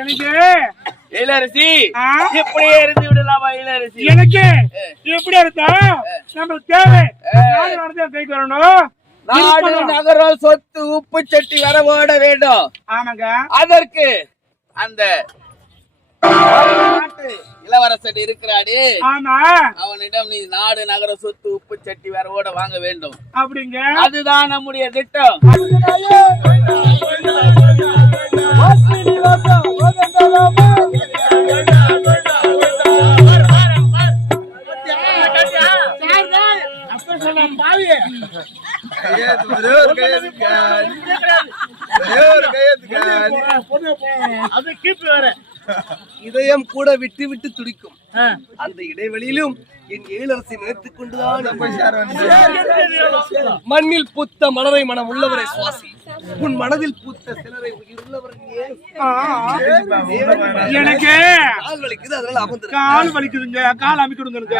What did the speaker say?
எனக்கு இளரசி இப்படியே இருந்து விடலாமா இளரசி? எனக்கு எப்படி இருந்தா நம்மளுக்கு தேவை கைக்கு வரணும். நாடு நகரம் சொத்து உப்பு சட்டி வர ஓட வேண்டும். ஆமாங்க. அதற்கு அந்த இளவரசன் இருக்கிறானே, ஆமா, அவனிடம் நீ நாடு நகர சொத்து உப்பு சட்டி வர ஓட வாங்க வேண்டும். அப்படிங்க. அதுதான் நம்முடைய திட்டம். இதயம் கூட விட்டு விட்டு துடிக்கும். அந்த இடைவெளியிலும் என் இளவரசி நினைத்துக் கொண்டுதான் மண்ணில் பூத்த மலரை மனம் உள்ளவரை சுவாசி, உன் மனதில் பூத்த சிலரை உயிருள்ளவரை எனக்கு கால் வலிக்குது, அதனால கால் வலிக்குதுங்க. கால் அமைக்கிடுங்க.